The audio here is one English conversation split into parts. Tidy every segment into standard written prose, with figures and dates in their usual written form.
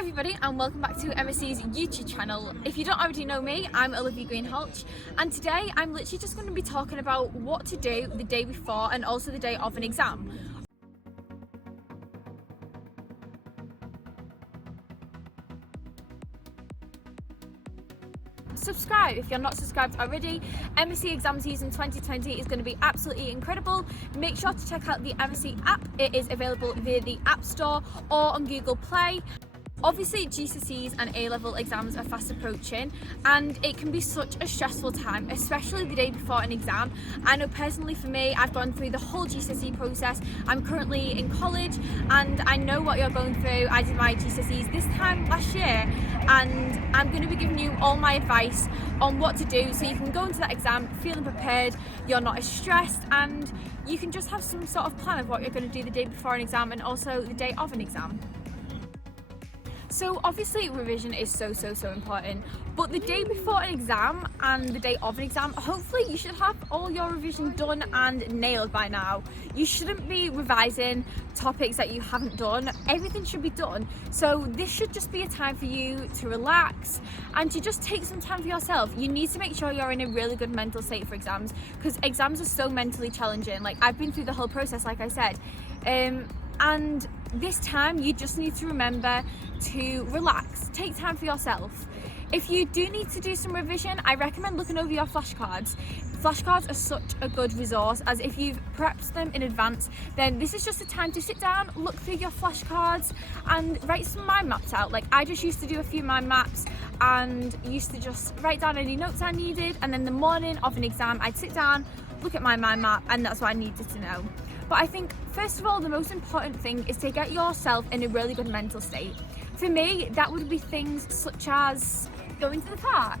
everybody and welcome back to MSC's YouTube channel. If you don't already know me, I'm Olivia Greenhalgh, and today I'm literally just going to be talking about what to do the day before and also the day of an exam. Subscribe if you're not subscribed already. MSc exam season 2020 is going to be absolutely incredible. Make sure to check out the MSc app. It is available via the App Store or on Google Play. Obviously GCSEs and A-level exams are fast approaching and it can be such a stressful time, especially the day before an exam. I know personally for me, I've gone through the whole GCSE process. I'm currently in college and I know what you're going through. I did my GCSEs this time last year and I'm going to be giving you all my advice on what to do so you can go into that exam feeling prepared, you're not as stressed, and you can just have some sort of plan of what you're going to do the day before an exam and also the day of an exam. So obviously revision is so important, but the day before an exam and the day of an exam, hopefully you should have all your revision done and nailed by now. You shouldn't be revising topics that you haven't done. Everything should be done. So this should just be a time for you to relax and to just take some time for yourself. You need to make sure you're in a really good mental state for exams, because exams are so mentally challenging. Like, I've been through the whole process, like I said, and this time you just need to remember to relax, take time for yourself. If you do need to do some revision, I recommend looking over your flashcards. Flashcards are such a good resource, as if you've prepped them in advance, then this is just a time to sit down, look through your flashcards and write some mind maps out. Like, I just used to do a few mind maps and used to just write down any notes I needed, and then the morning of an exam I'd sit down, look at my mind map, and that's what I needed to know. But I think first of all, the most important thing is to get yourself in a really good mental state. For me, that would be things such as going to the park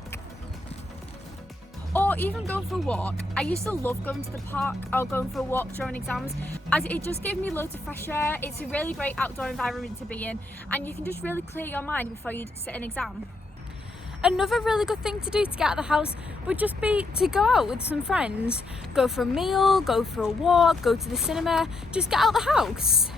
or even going for a walk. I used to love going to the park or going for a walk during exams, as it just gave me loads of fresh air. It's a really great outdoor environment to be in and you can just really clear your mind before you sit an exam. Another really good thing to do to get out of the house would just be to go out with some friends. Go for a meal, go for a walk, go to the cinema, just get out of the house.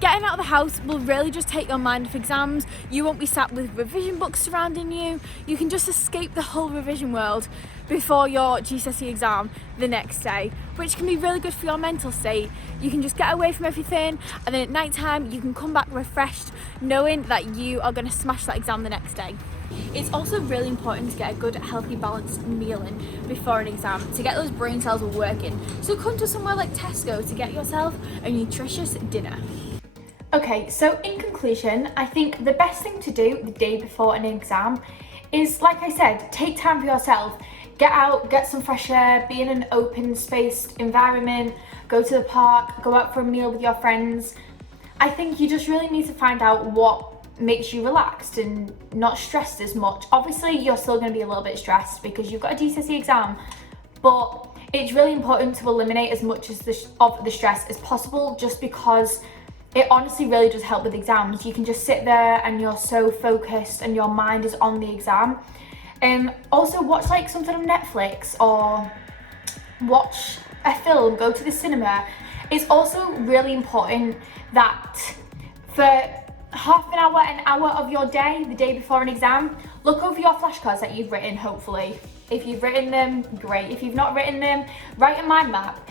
Getting out of the house will really just take your mind off exams. You won't be sat with revision books surrounding you. You can just escape the whole revision world before your GCSE exam the next day, which can be really good for your mental state. You can just get away from everything, and then at night time you can come back refreshed, knowing that you are going to smash that exam the next day. It's also really important to get a good, healthy, balanced meal in before an exam to get those brain cells working. So come to somewhere like Tesco to get yourself a nutritious dinner. Okay, so in conclusion, I think the best thing to do the day before an exam is, like I said, take time for yourself. Get out, get some fresh air, be in an open spaced environment, go to the park, go out for a meal with your friends. I think you just really need to find out what makes you relaxed and not stressed as much. Obviously you're still going to be a little bit stressed because you've got a GCSE exam, but it's really important to eliminate as much of the stress as possible, just because it honestly really does help with exams. You can just sit there and you're so focused and your mind is on the exam. Also watch like something on Netflix or watch a film, go to the cinema. It's also really important that for half an hour of your day, the day before an exam, look over your flashcards that you've written, hopefully. If you've written them, great. If you've not written them, write a mind map.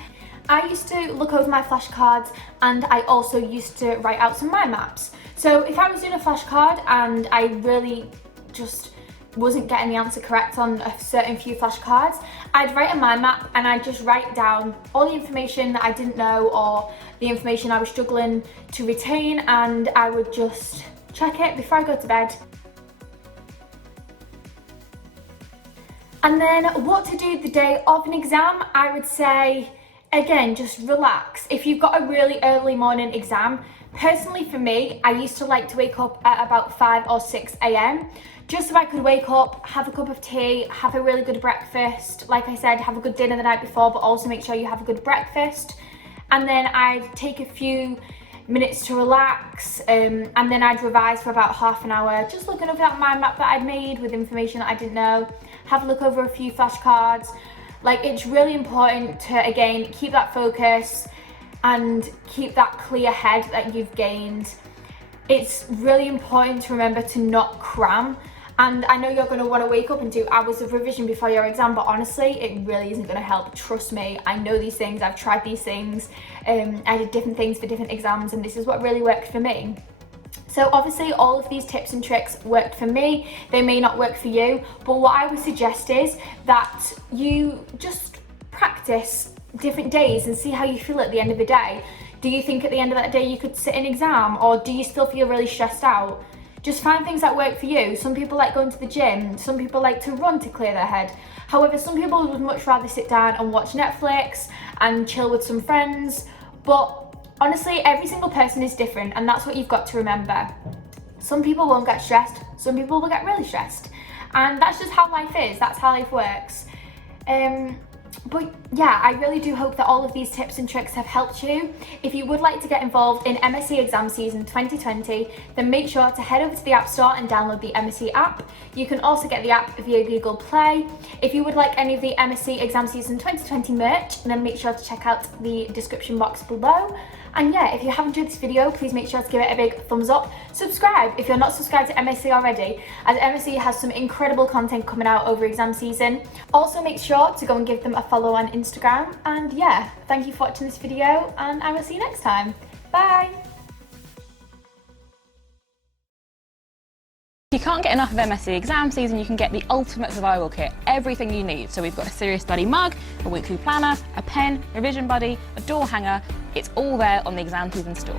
I used to look over my flashcards and I also used to write out some mind maps. So if I was doing a flashcard and I really just wasn't getting the answer correct on a certain few flashcards, I'd write a mind map and I'd just write down all the information that I didn't know or the information I was struggling to retain, and I would just check it before I go to bed. And then what to do the day of an exam, I would say, again, just relax. If you've got a really early morning exam, personally for me, I used to like to wake up at about 5 or 6 a.m. just so I could wake up, have a cup of tea, have a really good breakfast. Like I said, have a good dinner the night before, but also make sure you have a good breakfast. And then I'd take a few minutes to relax, and then I'd revise for about half an hour, just looking over that mind map that I'd made with information that I didn't know, have a look over a few flashcards. Like, it's really important to, again, keep that focus and keep that clear head that you've gained. It's really important to remember to not cram. And I know you're going to want to wake up and do hours of revision before your exam, but honestly, it really isn't going to help. Trust me, I know these things, I've tried these things. I did different things for different exams, and this is what really worked for me. So obviously all of these tips and tricks worked for me. They may not work for you, but what I would suggest is that you just practice different days and see how you feel at the end of the day. Do you think at the end of that day you could sit an exam, or do you still feel really stressed out? Just find things that work for you. Some people like going to the gym, some people like to run to clear their head. However, some people would much rather sit down and watch Netflix and chill with some friends. But honestly, every single person is different, and that's what you've got to remember. Some people won't get stressed, some people will get really stressed. And that's just how life is, that's how life works. But yeah, I really do hope that all of these tips and tricks have helped you. If you would like to get involved in MSc exam season 2020, then make sure to head over to the App Store and download the MSc app. You can also get the app via Google Play. If you would like any of the MSc exam season 2020 merch, then make sure to check out the description box below. And yeah, if you have enjoyed this video, please make sure to give it a big thumbs up. Subscribe if you're not subscribed to MSc already, as MSc has some incredible content coming out over exam season. Also make sure to go and give them a follow on Instagram. And yeah, thank you for watching this video, and I will see you next time. Bye! If you can't get enough of MSc exam season, you can get the ultimate survival kit, everything you need. So we've got a serious study mug, a weekly planner, a pen, revision buddy, a door hanger. It's all there on the exam season store.